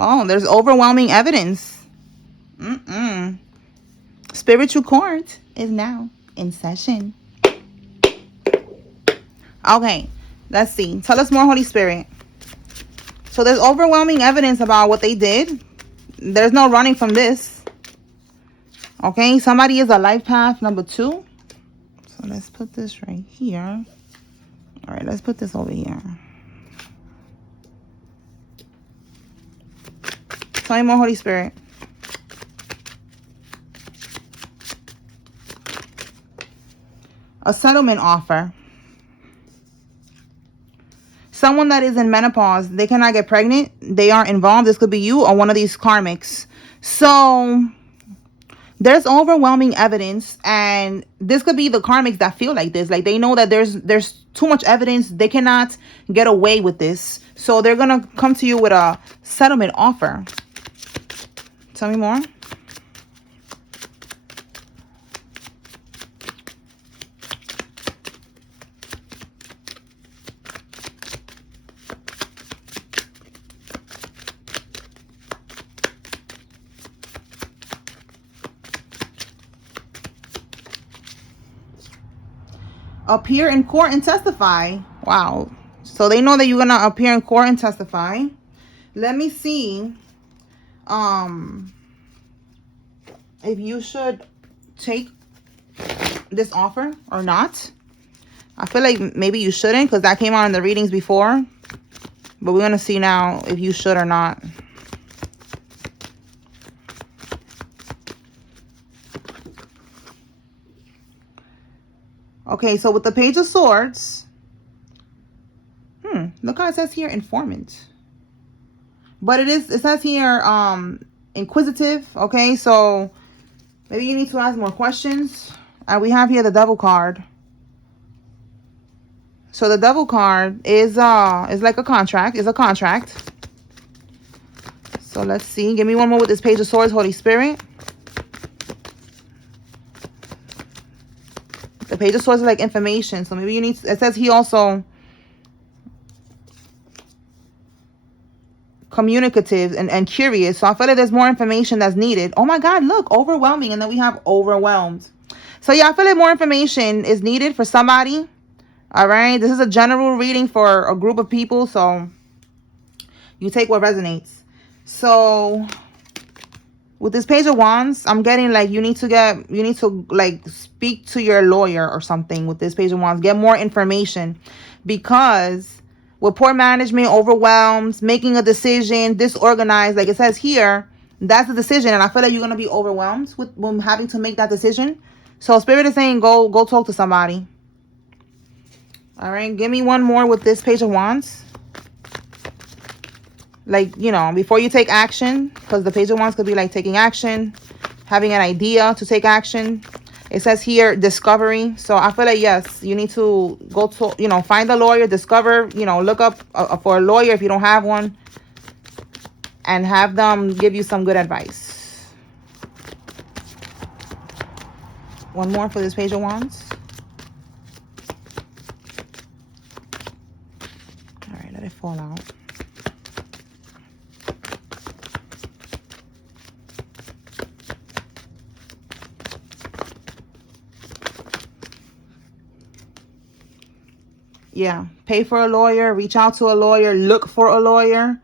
Oh, there's overwhelming evidence. Spiritual court is now in session. Okay, let's see. Tell us more, Holy Spirit. So there's overwhelming evidence about what they did. There's no running from this. Okay, somebody is a life path number 2. So let's put this right here. All right, let's put this over here. Tell me more, Holy Spirit. A settlement offer. Someone that is in menopause, they cannot get pregnant. They are involved. This could be you or one of these karmics. So there's overwhelming evidence, and this could be the karmics that feel like this. Like they know that there's too much evidence. They cannot get away with this. So they're going to come to you with a settlement offer. Tell me more. Appear in court and testify. Wow. So they know that you're gonna appear in court and testify. Let me see if you should take this offer or not. I feel like maybe you shouldn't, because that came out in the readings before, but we're gonna see now if you should or not. Okay, so with the Page of Swords, look how it says here, informant. But it says here, inquisitive. Okay, so maybe you need to ask more questions. And we have here the Devil card. So the Devil card is like a contract. Is a contract. So let's see. Give me one more with this Page of Swords, Holy Spirit. The Page of Swords is like information. So maybe you need to, it says he also communicative and curious. So I feel like there's more information that's needed. Oh my God, look, overwhelming. And then we have overwhelmed. So yeah, I feel like more information is needed for somebody. All right. This is a general reading for a group of people. So you take what resonates. So with this Page of Wands, I'm getting like you need to like speak to your lawyer or something with this Page of Wands. Get more information, because with poor management, overwhelmed, making a decision, disorganized, like it says here, that's the decision. And I feel like you're going to be overwhelmed with having to make that decision. So Spirit is saying go talk to somebody. All right, give me one more with this Page of Wands. Like, you know, before you take action, because the Page of Wands could be like taking action, having an idea to take action. It says here, discovery. So I feel like, yes, you need to go to, you know, find a lawyer, discover, you know, look up for a lawyer if you don't have one, and have them give you some good advice. One more for this Page of Wands. All right, let it fall out. Yeah, pay for a lawyer, reach out to a lawyer, look for a lawyer.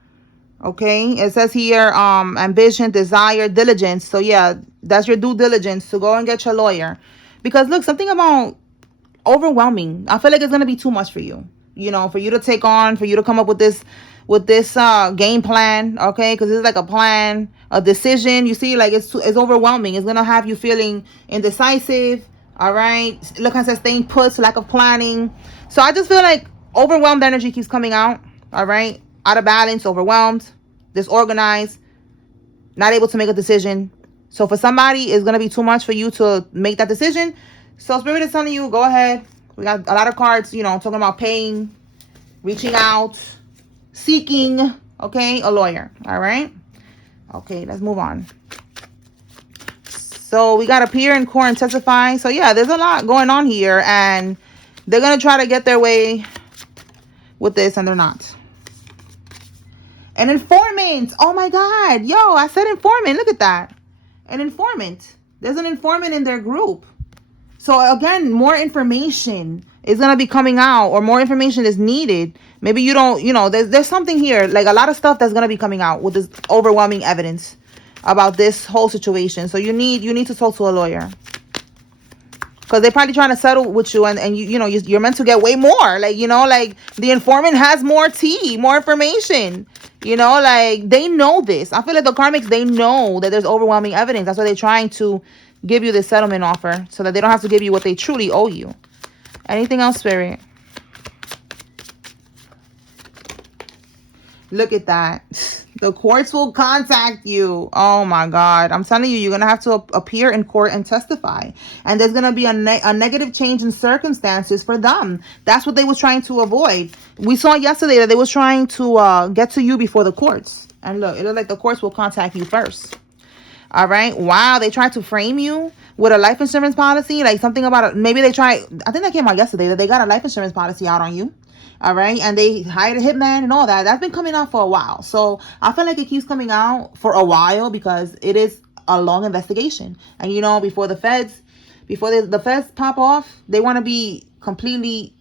Okay, it says here, ambition, desire, diligence. So yeah, that's your due diligence to go and get your lawyer. Because look, something about overwhelming. I feel like it's going to be too much for you. You know, for you to take on, for you to come up with this game plan. Okay, because it's like a plan, a decision. You see, like it's overwhelming. It's going to have you feeling indecisive. All right, look, I said staying put, lack of planning. So I just feel like overwhelmed energy keeps coming out. All right, out of balance, overwhelmed, disorganized, not able to make a decision. So for somebody, it's going to be too much for you to make that decision. So Spirit is telling you, go ahead. We got a lot of cards, you know, talking about paying, reaching out, seeking, okay, a lawyer. All right. Okay, let's move on. So we got appear in court and testify. So yeah, there's a lot going on here, and they're going to try to get their way with this, and they're not. An informant. Oh my God. Yo, I said informant. Look at that. An informant. There's an informant in their group. So again, more information is going to be coming out, or more information is needed. Maybe you don't, there's something here, like a lot of stuff that's going to be coming out with this overwhelming evidence about this whole situation. So you need to talk to a lawyer. Because they're probably trying to settle with you, and you're meant to get way more. Like, like the informant has more tea, more information. Like they know this. I feel like the karmics, they know that there's overwhelming evidence. That's why they're trying to give you this settlement offer, so that they don't have to give you what they truly owe you. Anything else, Spirit? Look at that. The courts will contact you. Oh my God. I'm telling you, you're going to have to appear in court and testify. And there's going to be a negative change in circumstances for them. That's what they was trying to avoid. We saw yesterday that they was trying to get to you before the courts. And look, it looks like the courts will contact you first. All right. Wow. They tried to frame you with a life insurance policy. Like something about maybe they tried. I think that came out yesterday that they got a life insurance policy out on you. All right. And they hired a hitman and all that. That's been coming out for a while. So I feel like it keeps coming out for a while because it is a long investigation. And, before the feds pop off, they want to be completely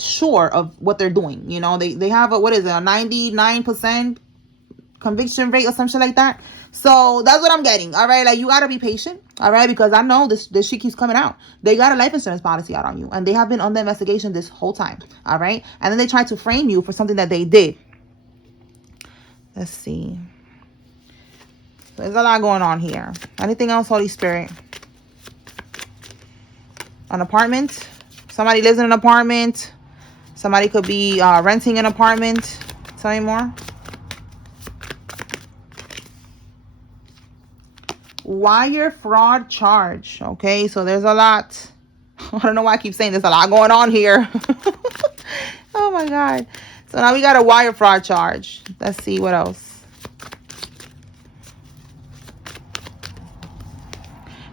sure of what they're doing. They have a 99% conviction rate or something like that. So that's what I'm getting. All right. Like, you got to be patient. All right. Because I know this shit keeps coming out. They got a life insurance policy out on you, and they have been on the investigation this whole time. All right. And then they tried to frame you for something that they did. Let's see. There's a lot going on here. Anything else, Holy Spirit? An apartment. Somebody lives in an apartment. Somebody could be renting an apartment. Tell me more. Wire fraud charge. Okay, so there's a lot. I don't know why I keep saying there's a lot going on here. Oh my God. So now we got a wire fraud charge. Let's see what else.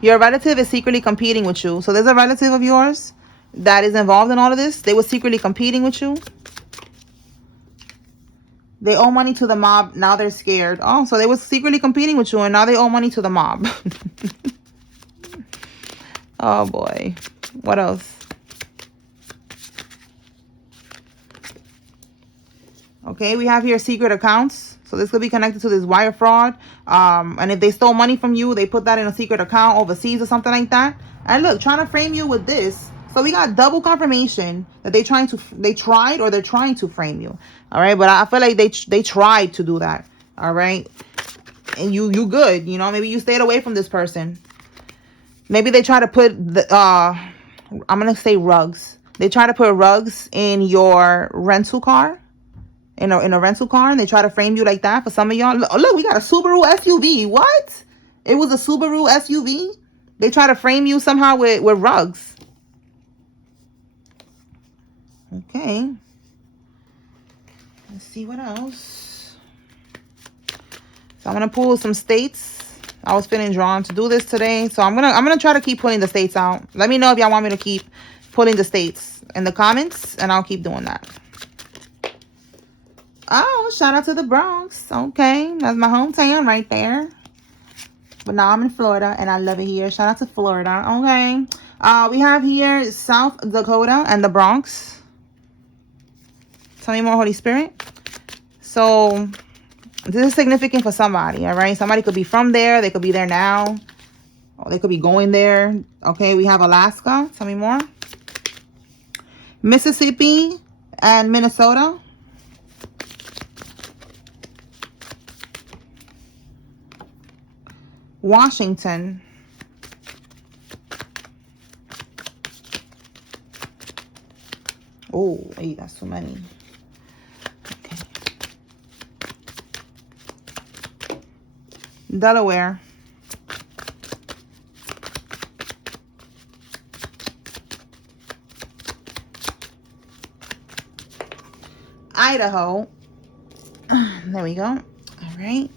Your relative is secretly competing with you. So there's a relative of yours that is involved in all of this. They were secretly competing with you. They owe money to the mob. Now they're scared. Oh, so they were secretly competing with you, and now they owe money to the mob. Oh, boy. What else? Okay, we have here secret accounts. So this could be connected to this wire fraud. And if they stole money from you, they put that in a secret account overseas or something like that. And look, trying to frame you with this. So we got double confirmation that they're trying to frame you. All right. But I feel like they tried to do that. All right. And you good. Maybe you stayed away from this person. Maybe they try to put I'm going to say rugs. They try to put rugs in your rental car. In a rental car. And they try to frame you like that for some of y'all. Look, we got a Subaru SUV. What? It was a Subaru SUV. They try to frame you somehow with rugs. Okay. Let's see what else. So I'm gonna pull some states. I was feeling drawn to do this today, so I'm gonna try to keep pulling the states out. Let me know if y'all want me to keep pulling the states in the comments, and I'll keep doing that. Oh, shout out to the Bronx. Okay, that's my hometown right there. But now I'm in Florida, and I love it here. Shout out to Florida. Okay. We have here South Dakota and the Bronx. Tell me more, Holy Spirit. So this is significant for somebody, all right? Somebody could be from there. They could be there now. Or they could be going there. Okay, we have Alaska. Tell me more. Mississippi and Minnesota. Washington. Oh, wait, that's too many. Okay. Delaware. Idaho. There we go. All right.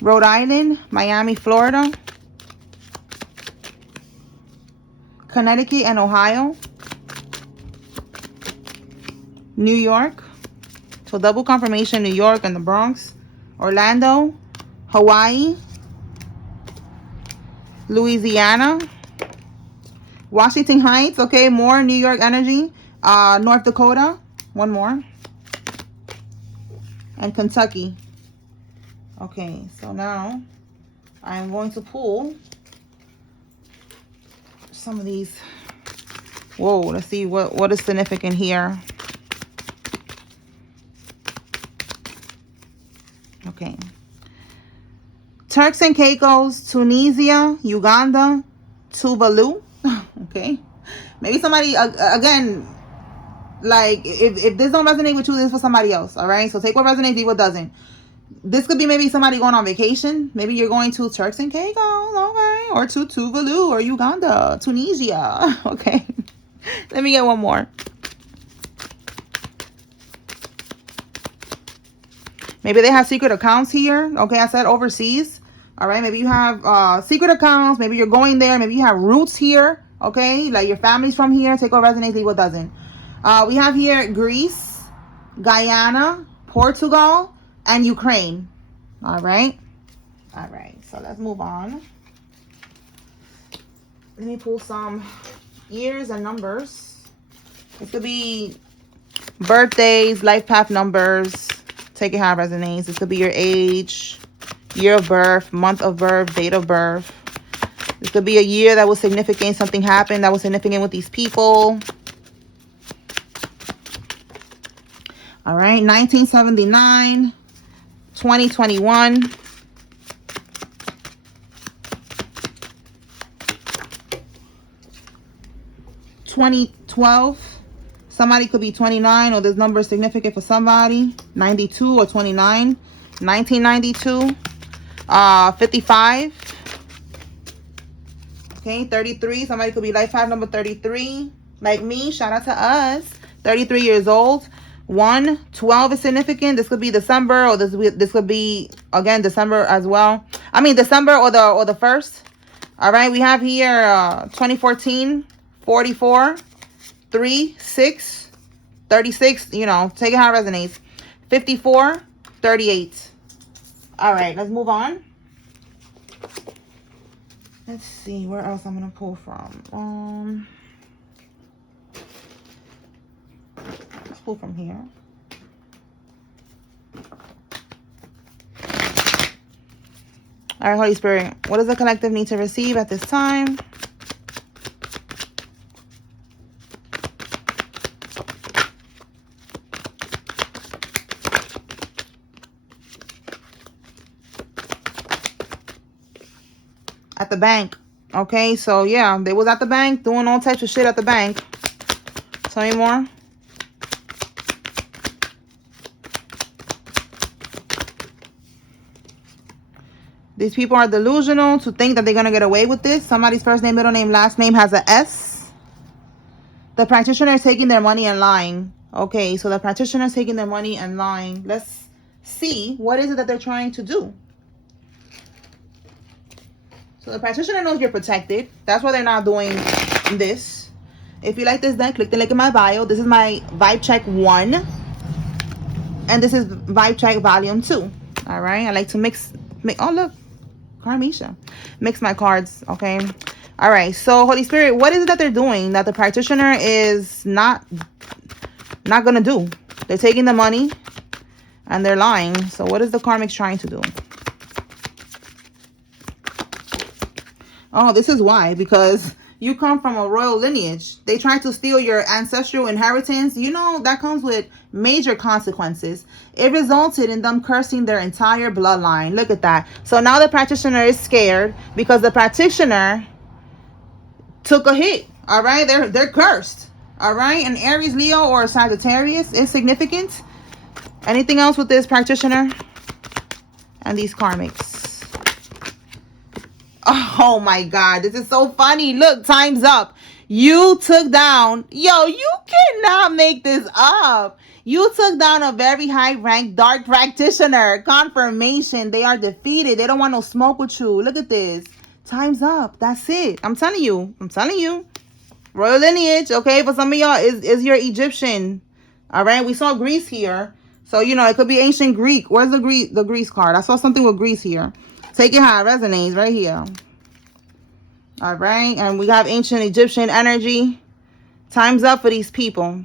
Rhode Island, Miami, Florida. Connecticut and Ohio. New York. So double confirmation, New York and the Bronx, Orlando, Hawaii, Louisiana, Washington Heights, okay, more New York energy, North Dakota, one more, and Kentucky. Okay, so now I'm going to pull some of these. Whoa, let's see what is significant here. Okay. Turks and Caicos, Tunisia, Uganda, Tuvalu. Okay. Maybe somebody, again, like, if this don't resonate with you, this is for somebody else, all right? So take what resonates, leave what doesn't. This could be maybe somebody going on vacation. Maybe you're going to Turks and Caicos, okay? Or to Tuvalu or Uganda, Tunisia, okay? Let me get one more. Maybe they have secret accounts here. Okay, I said overseas. All right, maybe you have secret accounts. Maybe you're going there. Maybe you have roots here. Okay, like your family's from here. Take what resonates, leave what doesn't. We have here Greece, Guyana, Portugal, and Ukraine. All right. All right, so let's move on. Let me pull some years and numbers. This could be birthdays, life path numbers. Take it how it resonates. This could be your age, year of birth, month of birth, date of birth. This could be a year that was significant. Something happened that was significant with these people. All right, 1979, 2021. 2012. Somebody could be 29, or this number is significant for somebody. 92 or 29. 1992. 55. Okay, 33. Somebody could be life path number 33. Like me, shout out to us. 33 years old. 12 is significant. This could be December, or this could be, again, December as well. I mean, December or the 1st. All right, we have here 2014, 44. 3, 6, 36, you know, take it how it resonates. 54, 38. All right, let's move on. Let's see where else I'm going to pull from. Let's pull from here. All right, Holy Spirit, what does the collective need to receive at this time? At the bank. Okay, so yeah, they was at the bank doing all types of shit at the bank. Tell me more. These people are delusional to think that they're gonna get away with this. Somebody's first name, middle name, last name has a S. The practitioner is taking their money and lying. Okay, so the practitioner is taking their money and lying. Let's see what is it that they're trying to do. So the practitioner knows you're protected. That's why they're not doing this. If you like this deck, click the link in my bio. This is my Vibe Check 1. And this is Vibe Check Volume 2. All right. I like to mix. Oh, look. Carmisha. Mix my cards. Okay. All right. So, Holy Spirit, what is it that they're doing that the practitioner is not going to do? They're taking the money and they're lying. So what is the karmics trying to do? Oh, this is why. Because you come from a royal lineage. They try to steal your ancestral inheritance. You know, that comes with major consequences. It resulted in them cursing their entire bloodline. Look at that. So now the practitioner is scared because the practitioner took a hit. All right. They're cursed. All right. And Aries, Leo, or Sagittarius is significant. Anything else with this practitioner and these karmics? Oh my God, this is so funny. Look, time's up. You took down, you cannot make this up. You took down a very high ranked dark practitioner. Confirmation. They are defeated. They don't want no smoke with you. Look at this. Time's up. That's it. I'm telling you. Royal lineage, okay? For some of y'all, is your Egyptian. All right, we saw Greece here. So, you know, it could be ancient Greek. Where's the Greece card? I saw something with Greece here. Take it how it resonates right here. All right. And we have ancient Egyptian energy. Time's up for these people.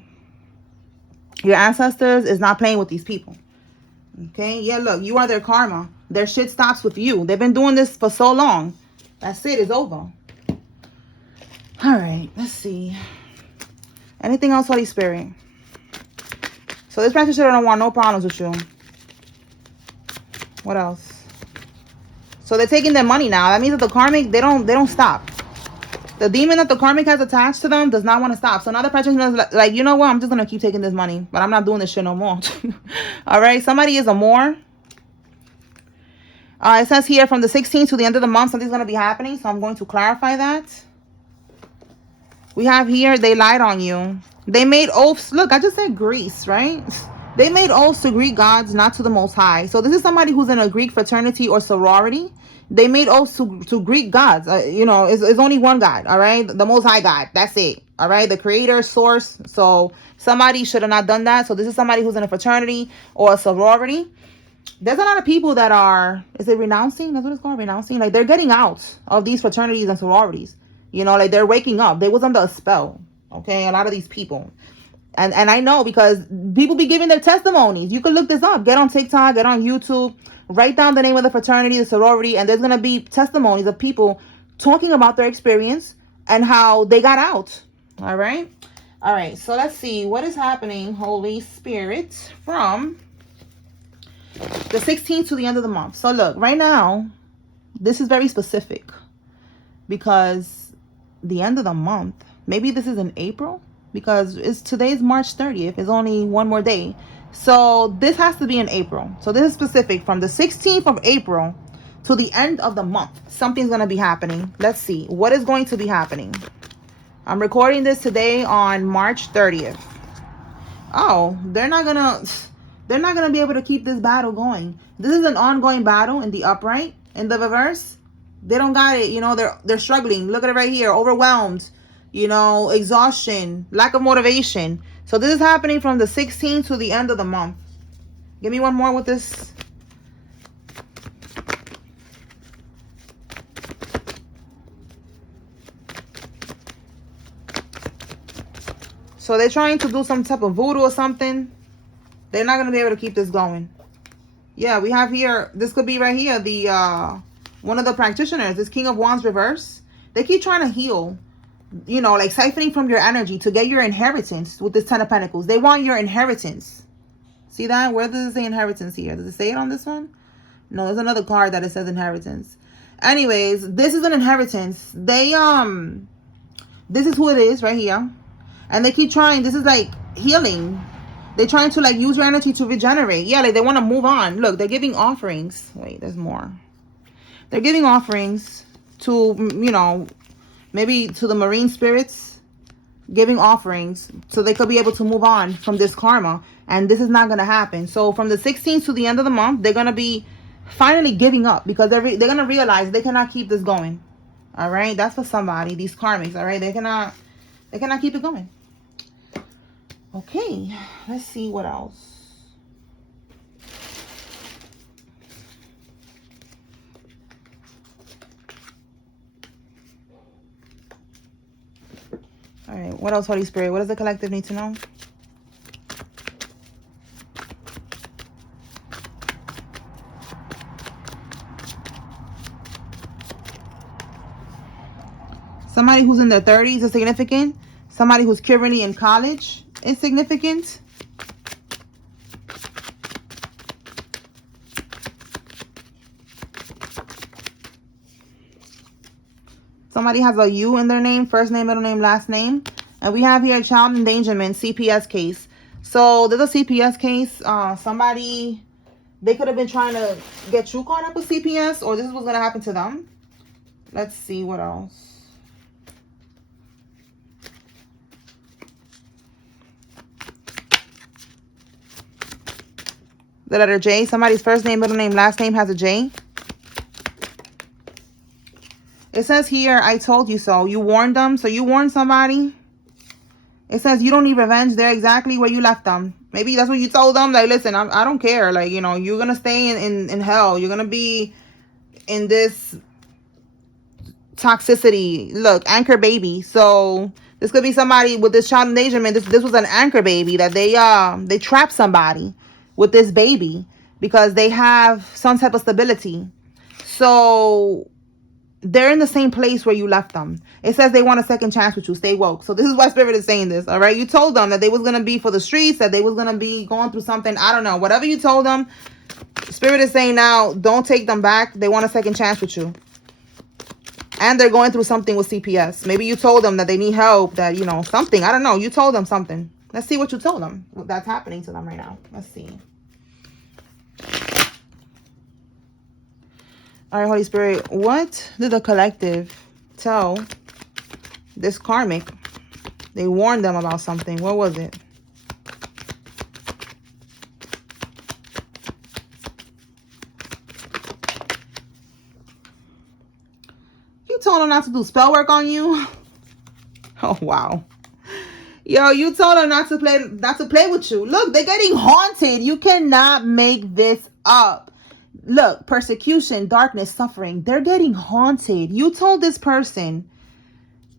Your ancestors is not playing with these people. Okay. Yeah, look, you are their karma. Their shit stops with you. They've been doing this for so long. That's it. It's over. All right. Let's see. Anything else, Holy Spirit? So this practitioner don't want no problems with you. What else? So they're taking their money now. That means that the karmic, they don't stop. The demon that the karmic has attached to them does not want to stop. So now the practitioner is like, you know what? I'm just going to keep taking this money. But I'm not doing this shit no more. All right. Somebody is a more. It says here from the 16th to the end of the month, something's going to be happening. So I'm going to clarify that. We have here, they lied on you. They made oaths. Look, I just said Greece, right? They made oaths to Greek gods, not to the Most High. So this is somebody who's in a Greek fraternity or sorority. They made oaths to Greek gods. You know, it's only one God, all right? The Most High God. That's it, all right? The creator, source. So somebody should have not done that. So this is somebody who's in a fraternity or a sorority. There's a lot of people that are, is it renouncing? That's what it's called, renouncing? Like, they're getting out of these fraternities and sororities. You know, like, they're waking up. They was under a spell, okay? A lot of these people. And I know because people be giving their testimonies. You can look this up. Get on TikTok, get on YouTube. Write down the name of the fraternity, the sorority, and there's going to be testimonies of people talking about their experience and how they got out. All right? All right, so let's see. What is happening, Holy Spirit, from the 16th to the end of the month? So look, right now, this is very specific because the end of the month, maybe this is in April, because today's March 30th. It's only one more day. So this has to be in April. So this is specific from the 16th of April to the end of the month. Something's going to be happening. Let's see. What is going to be happening? I'm recording this today on March 30th. Oh, they're not going to be able to keep this battle going. This is an ongoing battle in the upright. In the reverse, they don't got it. You know, they're struggling. Look at it right here. Overwhelmed. You know, exhaustion, lack of motivation. So this is happening from the 16th to the end of the month. Give me one more with this. So they're trying to do some type of voodoo or something. They're not going to be able to keep this going. Yeah, we have here, this could be right here, the one of the practitioners, this King of Wands reverse. They keep trying to heal. You know, like siphoning from your energy to get your inheritance with this 10 of Pentacles. They want your inheritance. See that? Where does it say inheritance here? Does it say it on this one? No, there's another card that it says inheritance. Anyways, this is an inheritance. They, this is who it is right here. And they keep trying. This is like healing. They're trying to like use your energy to regenerate. Yeah, like they want to move on. Look, they're giving offerings. Wait, there's more. They're giving offerings to, you know, maybe to the marine spirits, giving offerings so they could be able to move on from this karma. And this is not going to happen. So from the 16th to the end of the month, they're going to be finally giving up because they're going to realize they cannot keep this going. All right. That's for somebody, these karmics. All right. They cannot keep it going. Okay. Let's see what else. All right, what else, Holy Spirit? What does the collective need to know? Somebody who's in their 30s is significant. Somebody who's currently in college is significant. Somebody has a U in their name, first name, middle name, last name. And we have here a child endangerment, CPS case. So there's a CPS case. Somebody, they could have been trying to get you caught up with CPS, or this is what's going to happen to them. Let's see what else. The letter J. Somebody's first name, middle name, last name has a J. It says here, I told you so. You warned them. So you warned somebody. It says you don't need revenge. They're exactly where you left them. Maybe that's what you told them. Like, listen, I don't care. Like, you know, you're going to stay in hell. You're going to be in this toxicity. Look, anchor baby. So this could be somebody with this child endangerment. This was an anchor baby that they trapped somebody with this baby because they have some type of stability. So they're in the same place where you left them. It says they want a second chance with you. Stay woke. So this is why Spirit is saying this. All right. You told them that they was going to be for the streets, that they was going to be going through something. I don't know. Whatever you told them, Spirit is saying now, don't take them back. They want a second chance with you. And they're going through something with CPS. Maybe you told them that they need help, that, you know, something. I don't know. You told them something. Let's see what you told them. That's happening to them right now. Let's see. All right, Holy Spirit, what did the collective tell this karmic? They warned them about something. What was it? You told them not to do spell work on you? Oh, wow. Yo, you told them not to play with you. Look, they're getting haunted. You cannot make this up. Look, persecution, darkness, suffering. They're getting haunted. You told this person,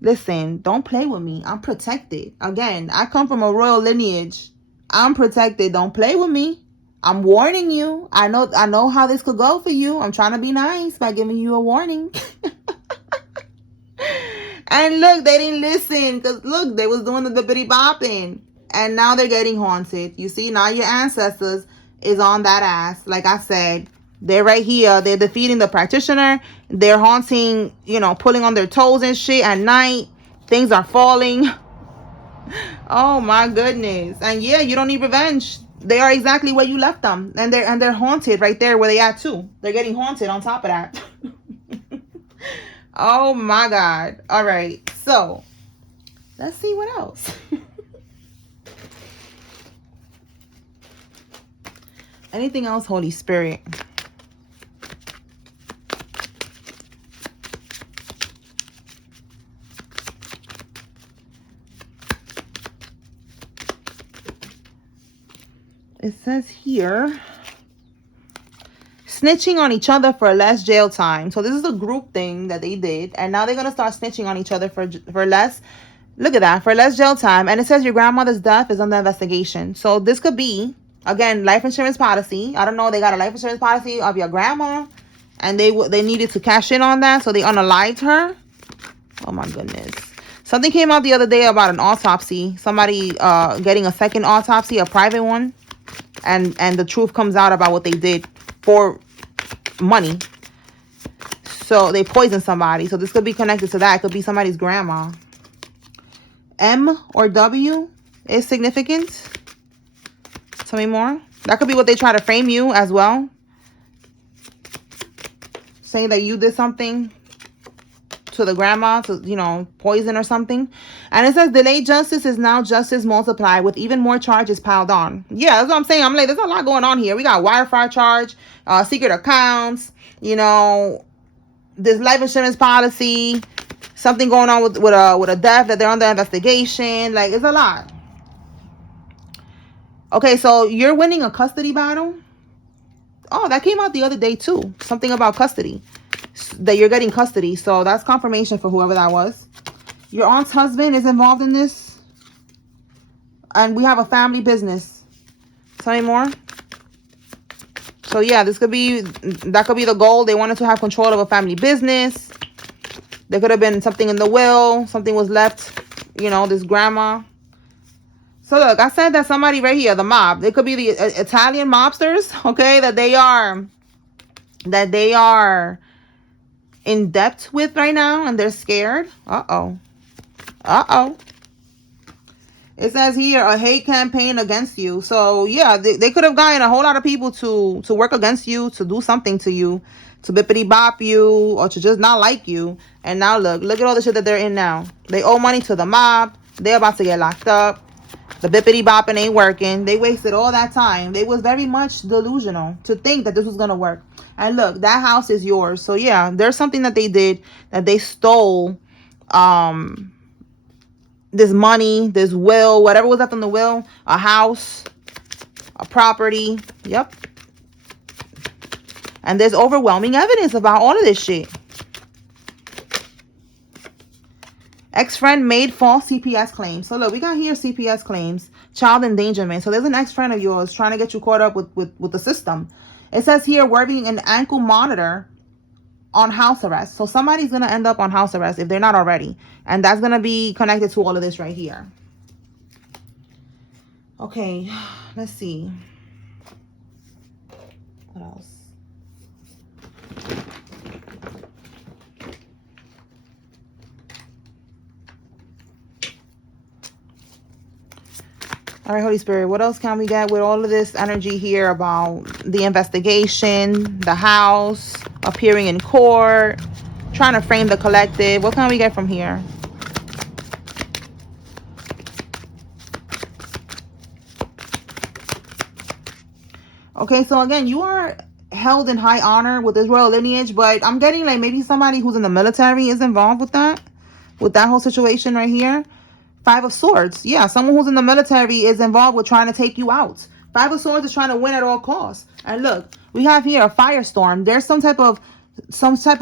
listen, don't play with me. I'm protected. Again, I come from a royal lineage. I'm protected. Don't play with me. I'm warning you. I know how this could go for you. I'm trying to be nice by giving you a warning. And look, they didn't listen. Because look, they was doing the bippity bopping. And now they're getting haunted. You see, now your ancestors is on that ass. Like I said, they're right here. They're defeating the practitioner. They're haunting, you know, pulling on their toes and shit at night. Things are falling. Oh my goodness. And yeah, you don't need revenge. They are exactly where you left them. And they're haunted right there where they at too. They're getting haunted on top of that. Oh my God. All right. So let's see what else. Anything else, Holy Spirit? It says here, snitching on each other for less jail time. So this is a group thing that they did. And now they're going to start snitching on each other for less. Look at that. For less jail time. And it says your grandmother's death is under investigation. So this could be, again, life insurance policy. I don't know. They got a life insurance policy of your grandma. And they needed to cash in on that. So they unalived her. Oh my goodness. Something came out the other day about an autopsy. Somebody getting a second autopsy, a private one. And the truth comes out about what they did for money. So they poisoned somebody. So this could be connected to that. It could be somebody's grandma. M or W is significant. Tell me more. That could be what they try to frame you as well. Saying that you did something to the grandma, to, you know, poison or something. And it says delayed justice is now justice multiplied with even more charges piled on. Yeah, that's what I'm saying. I'm like, there's a lot going on here. We got wire fraud charge, secret accounts, you know, this life insurance policy, something going on with a death that they're under investigation. Like, it's a lot. Okay, so you're winning a custody battle. Oh, that came out the other day too. Something about custody. That you're getting custody. So that's confirmation for whoever that was. Your aunt's husband is involved in this. And we have a family business. Tell me more. So yeah, that could be the goal. They wanted to have control of a family business. There could have been something in the will. Something was left, you know, this grandma. So look, I said that somebody right here, the mob. They could be the Italian mobsters, okay, that they are in debt with right now, and they're scared. Uh-oh. It says here, a hate campaign against you. So yeah, they could have gotten a whole lot of people to work against you, to do something to you, to bippity bop you, or to just not like you. And now look at all the shit that they're in now. They owe money to the mob. They're about to get locked up. The bippity bopping ain't working. They wasted all that time. They was very much delusional to think that this was going to work. And look, that house is yours. So yeah, there's something that they did, that they stole this money, this will, whatever was left in the will, a house. a property. Yep. And there's overwhelming evidence about all of this shit. Ex-friend made false CPS claims. So look, we got here CPS claims, child endangerment. So there's an ex-friend of yours trying to get you caught up with the system. It says here wearing an ankle monitor on house arrest. So somebody's going to end up on house arrest if they're not already. And that's going to be connected to all of this right here. Okay, let's see. What else? All right, Holy Spirit, what else can we get with all of this energy here about the investigation, the house, appearing in court, trying to frame the collective? What can we get from here? Okay, so again, you are held in high honor with this royal lineage, but I'm getting like maybe somebody who's in the military is involved with that whole situation right here. Five of Swords. Yeah, someone who's in the military is involved with trying to take you out. Five of Swords is trying to win at all costs. And look, we have here a firestorm. There's some type of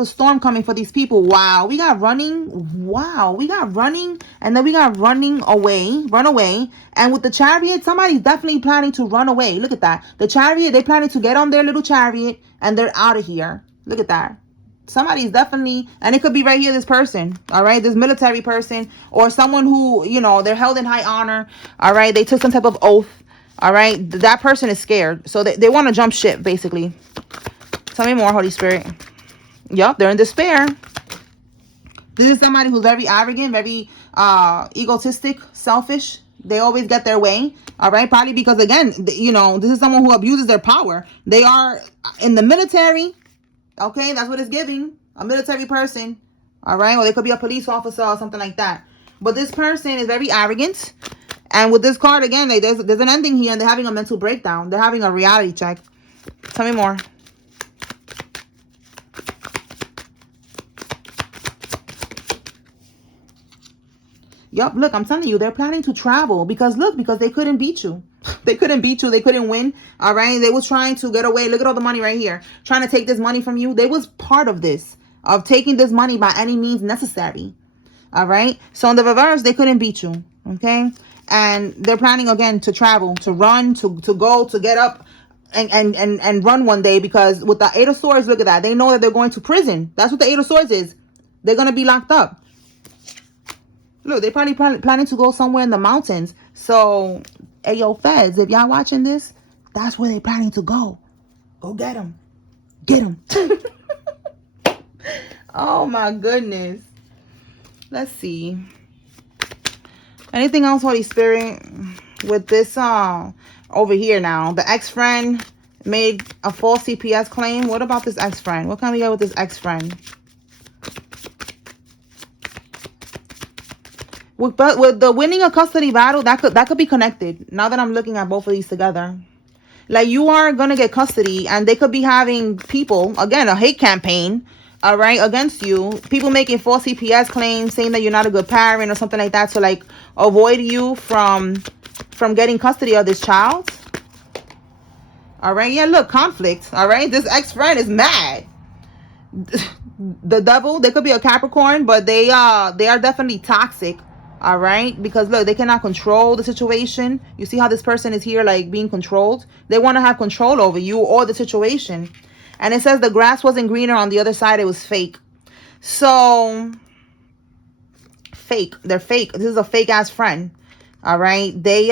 storm coming for these people. Wow, we got running. Wow, we got running, and then we got running away, run away. And with the chariot, somebody's definitely planning to run away. Look at that. The chariot, they're planning to get on their little chariot, and they're out of here. Look at that. Somebody's definitely, and it could be right here, this person, all right, this military person, or someone who, you know, they're held in high honor, all right, they took some type of oath, all right, that person is scared, so they want to jump ship, basically. Tell me more, Holy Spirit. Yup, they're in despair. This is somebody who's very arrogant, very egotistic, selfish. They always get their way, all right, probably because, again, you know, this is someone who abuses their power. They are in the military. Okay, that's what it's giving. A military person. All right, or they could be a police officer or something like that. But this person is very arrogant. And with this card, again, like, there's an ending here, and they're having a mental breakdown. They're having a reality check. Tell me more. Yup, look, I'm telling you, they're planning to travel. Because, look, because they couldn't beat you. They couldn't beat you. They couldn't win. All right. They was trying to get away. Look at all the money right here. Trying to take this money from you. They was part of this. Of taking this money by any means necessary. All right. So in the reverse, they couldn't beat you. Okay. And they're planning again to travel, to run, to go, to get up and run one day. Because with the Eight of Swords, look at that. They know that they're going to prison. That's what the Eight of Swords is. They're going to be locked up. Look, they're probably planning to go somewhere in the mountains. So, hey, yo, feds, if y'all watching this, that's where they're planning to go. Go get them. Get them. Oh, my goodness. Let's see. Anything else, Holy Spirit? With this over here now. The ex-friend made a false CPS claim. What about this ex-friend? What can we get with this ex-friend? With the winning a custody battle, that could be connected. Now that I'm looking at both of these together. Like, you are going to get custody, and they could be having people, again, a hate campaign, all right, against you. People making false CPS claims, saying that you're not a good parent or something like that to, like, avoid you from getting custody of this child. All right, yeah, look, conflict, all right? This ex-friend is mad. The devil, they could be a Capricorn, but they are definitely toxic. All right, because look, they cannot control the situation. You see how this person is here, like, being controlled. They want to have control over you or the situation. And it says the grass wasn't greener on the other side. It was fake. So fake. They're fake. This is a fake ass friend. All right, they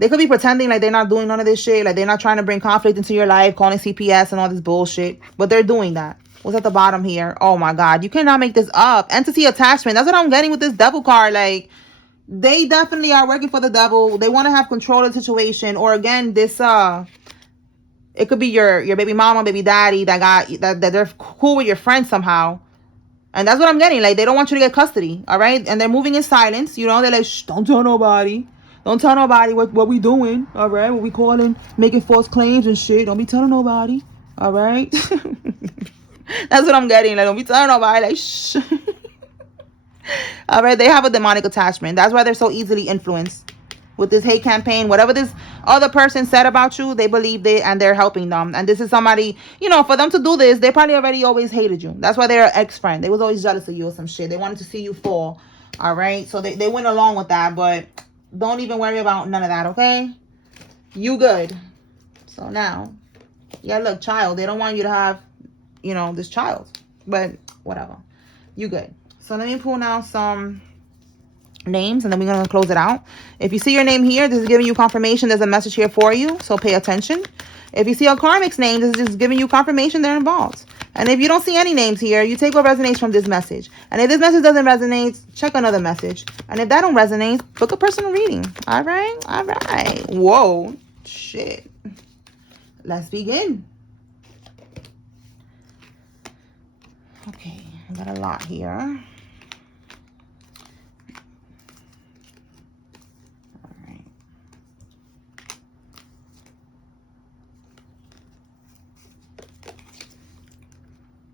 could be pretending like they're not doing none of this shit, like they're not trying to bring conflict into your life, calling CPS and all this bullshit, but they're doing that. What's at the bottom here? Oh my God, you cannot make this up. Entity attachment. That's what I'm getting with this devil card. Like, they definitely are working for the devil. They want to have control of the situation. Or again, this it could be your baby mama, baby daddy that they're cool with your friends somehow. And that's what I'm getting. Like, they don't want you to get custody. All right, and they're moving in silence. You know, they're like, shh, don't tell nobody. Don't tell nobody what we doing. All right, what we calling, making false claims and shit. Don't be telling nobody. All right. That's what I'm getting. Like, don't be telling nobody. Like, shh. All right, they have a demonic attachment. That's why they're so easily influenced. with this hate campaign. Whatever this other person said about you, they believe and they're helping them. And this is somebody, you know, for them to do this, they probably already always hated you. That's why they're an ex-friend. They was always jealous of you or some shit. They wanted to see you fall. All right. So they went along with that, but don't even worry about none of that. Okay. You good. So now, yeah, look, child, they don't want you to have, you know, this child, but whatever. You good. So let me pull now some names and then we're going to close it out. If you see your name here, this is giving you confirmation there's a message here for you, so pay attention. If you see a karmic's name, this is just giving you confirmation they're involved. And if you don't see any names here, you take what resonates from this message. And if this message doesn't resonate, check another message. And if that don't resonate, book a personal reading. All right. All right. Whoa. Shit. Let's begin. Okay. I got a lot here.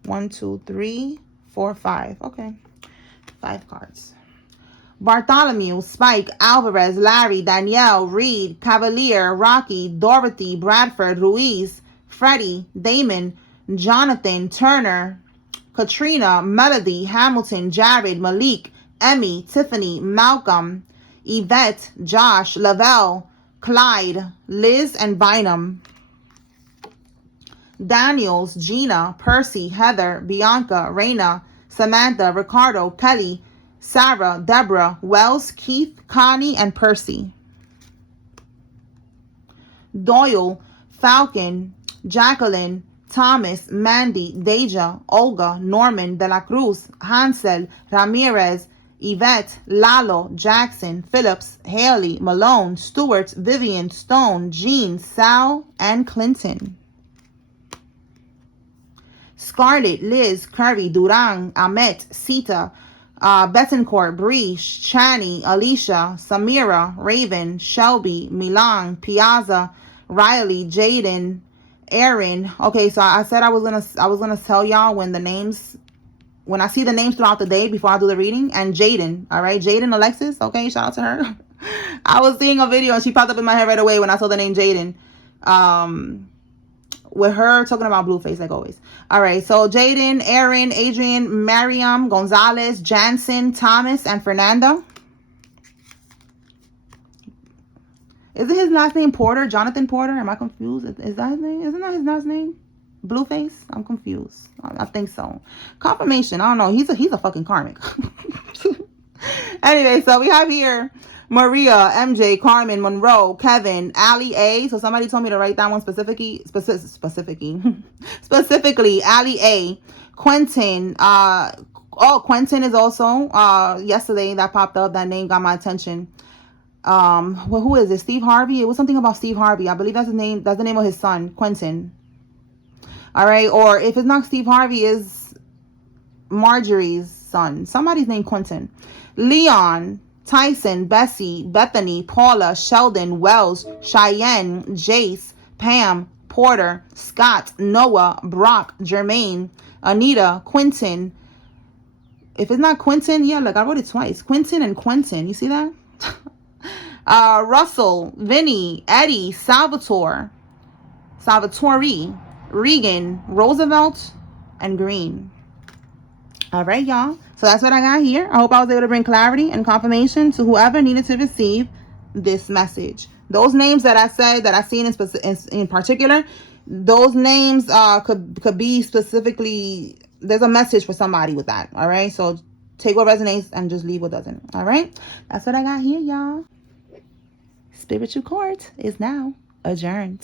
1, 2, 3, 4, 5. Okay. 5 cards. Bartholomew, Spike, Alvarez, Larry, Danielle, Reed, Cavalier, Rocky, Dorothy, Bradford, Ruiz, Freddie, Damon, Jonathan, Turner, Katrina, Melody, Hamilton, Jared, Malik, Emmy, Tiffany, Malcolm, Yvette, Josh, Lavelle, Clyde, Liz, and Bynum. Daniels, Gina, Percy, Heather, Bianca, Raina, Samantha, Ricardo, Kelly, Sarah, Deborah, Wells, Keith, Connie, and Percy. Doyle, Falcon, Jacqueline, Thomas, Mandy, Deja, Olga, Norman, De La Cruz, Hansel, Ramirez, Yvette, Lalo, Jackson, Phillips, Haley, Malone, Stewart, Vivian, Stone, Jean, Sal, and Clinton. Scarlett, Liz, Curry, Durang, Ahmet, Sita, Betancourt, Bree, Chani, Alicia, Samira, Raven, Shelby, Milan, Piazza, Riley, Jaden, Aaron. Okay, so I said I was gonna tell y'all when I see the names throughout the day before I do the reading. And Jaden, all right, Jaden Alexis. Okay, shout out to her. I was seeing a video and she popped up in my head right away when I saw the name Jaden. With her talking about Blueface like always. All right, so Jaden, Aaron, Adrian, Mariam, Gonzalez, Jansen, Thomas, and Fernanda. Isn't his last name Porter? Jonathan Porter? Am I confused? Is that his name? Isn't that his last name? Blueface? I'm confused. I think so. Confirmation. I don't know. He's a fucking karmic. Anyway, so we have here Maria, MJ, Carmen, Monroe, Kevin, Allie A. So somebody told me to write that one specifically, Allie A. Quentin. Quentin is also yesterday that popped up. That name got my attention. Well, who is it? Steve Harvey. It was something about Steve Harvey. I believe that's his name. That's the name of his son, Quentin. All right, or if it's not Steve Harvey, is Marjorie's son. Somebody's named Quentin. Leon, Tyson, Bessie, Bethany, Paula, Sheldon, Wells, Cheyenne, Jace, Pam, Porter, Scott, Noah, Brock, Jermaine, Anita, Quentin. If it's not Quentin, yeah, look, I wrote it twice. Quentin and Quentin. You see that? Russell, Vinny, Eddie, Salvatore, Regan, Roosevelt, and Green. All right, y'all. So that's what I got here. I hope I was able to bring clarity and confirmation to whoever needed to receive this message. Those names that I said that I seen in particular, those names could be specifically, there's a message for somebody with that. All right. So take what resonates and just leave what doesn't. All right. That's what I got here, y'all. Spiritual court is now adjourned.